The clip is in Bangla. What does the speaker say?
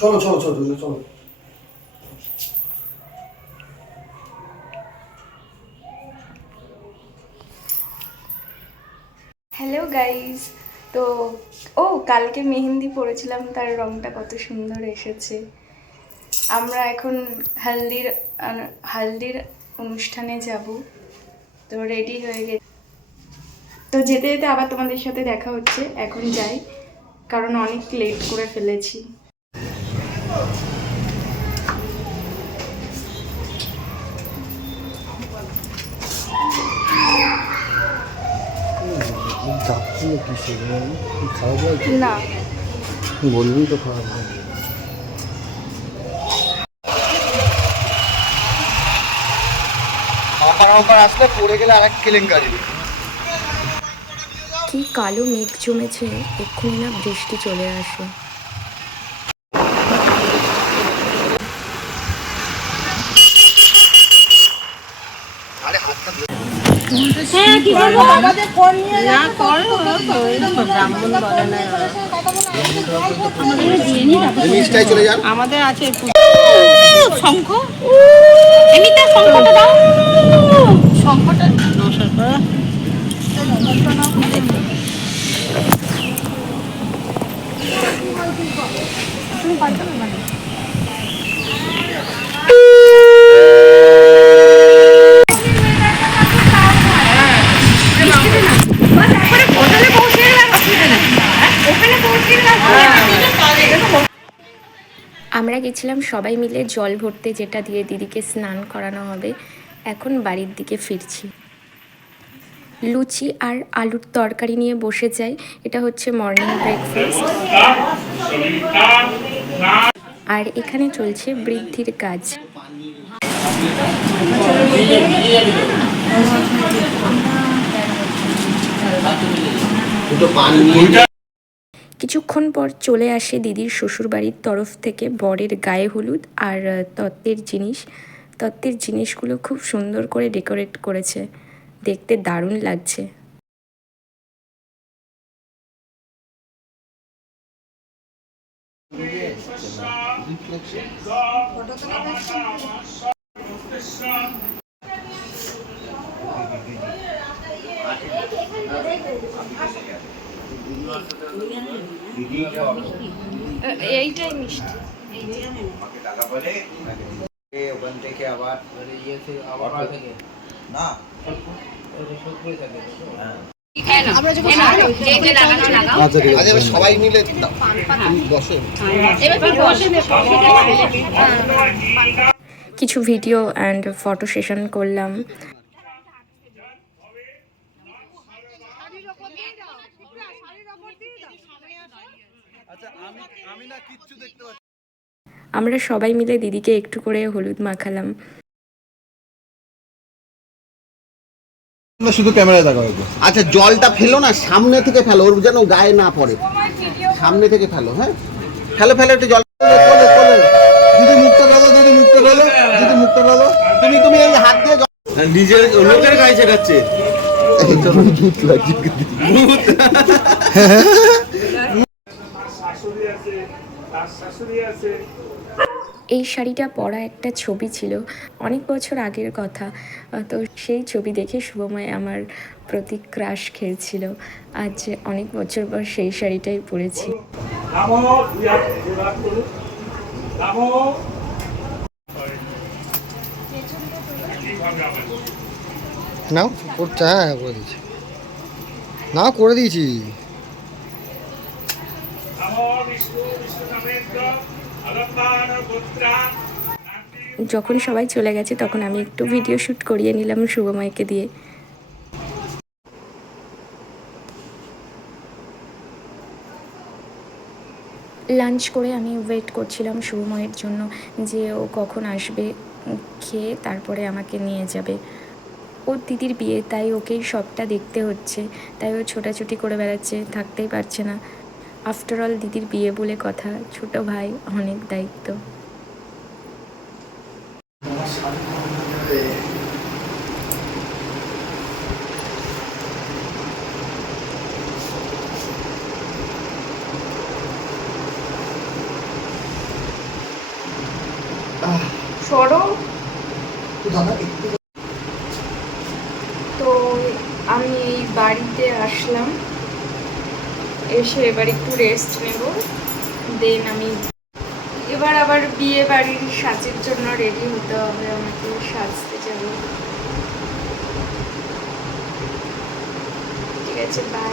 চলো চলো চলো চলো। হ্যালো গাইস, তো কালকে মেহেন্দি পরেছিলাম, তার রংটা কত সুন্দর এসেছে। আমরা এখন হালদির অনুষ্ঠানে যাব, তো রেডি হয়ে গেছি। তো যেতে যেতে আবার তোমাদের সাথে দেখা হচ্ছে। এখন যাই, কারণ অনেক লেট করে ফেলেছি। না, বলবি তো খারাপ লাগে। আসলে পড়ে গেলে আরেক কেলেঙ্কারি। কি কালো মেঘ জমেছে, এক্ষুনি না বৃষ্টি চলে আসে। আমাদের আছে শঙ্খ, এমনিতে শঙ্খটা দাও, শঙ্খটা তুমি পারবে না মানে আমরা গেছিলাম সবাই মিলে জল ভরতে, যেটা দিয়ে দিদিকে স্নান করানো হবে। এখন বাড়ির দিকে ফিরছি। লুচি আর আলুর তরকারি নিয়ে বসে যাই, এটা হচ্ছে মর্নিং ব্রেকফাস্ট। আর এখানে চলছে বৃদ্ধির কাজ। কিছুক্ষণ পর চলে আসে দিদির শ্বশুরবাড়ির তরফ থেকে বরের গায়ে হলুদ আর তত্ত্বের জিনিসগুলো খুব সুন্দর করে ডেকোরেট করেছে, দেখতে দারুণ লাগছে। এইটাই মিষ্টি। ওখান থেকে আবার না সবাই মিলে বসে। কিছু ভিডিও অ্যান্ড ফটো সেশন করলাম। আমরা সবাই মিলে দিদিকে একটু করে হলুদ মাখালাম। শুধু ক্যামেরায় দেখা হবে। আচ্ছা জলটা ফেলো না, সামনে থেকে ফেলো, ওর যেন গায়ে না পড়ে। সামনে থেকে ফেলো, হ্যাঁ ফেলো ফেলো একটু জল। দিদি মুখটা ঢালো, দিদি মুখটা ঢালো, দিদি মুখটা ঢালো। তুমি এই হাত দিয়ে নিজের লোকের গায়ে শেখাচ্ছে। এই শাড়িটা পরা একটা ছবি ছিল, অনেক বছর আগের কথা। তো সেই ছবি দেখে শুভময় আমার প্রতি ক্রাশ খেলছিল। আজ অনেক বছর পর সেই শাড়িটাই পরেছি। নাও করতে, হ্যাঁ করে দিয়েছি, না করে দিয়েছি। যখন সবাই চলে গেছে তখন আমি একটু ভিডিও শ্যুট করিয়ে নিলাম শুভময়কে দিয়ে। লাঞ্চ করে আমি ওয়েট করছিলাম শুভময়ের জন্য, যে ও কখন আসবে, খেয়ে তারপরে আমাকে নিয়ে যাবে। ওর দিদির বিয়ে, তাই ওকেই সবটা দেখতে হচ্ছে, তাই ও ছোটাছুটি করে বেড়াচ্ছে, থাকতেই পারছে না। আফটার অল দিদির বিয়ে বলে কথা, ছোট ভাই, অনেক দায়িত্ব। সরো। তো আমি এই বাড়িতে আসলাম, এসে এবার একটু রেস্ট নেব, দেন আমি এবার আবার বিয়ে বাড়ির সাজের জন্য রেডি হতে হবে, আমাকে সাজতে যাব। ঠিক আছে, বাই।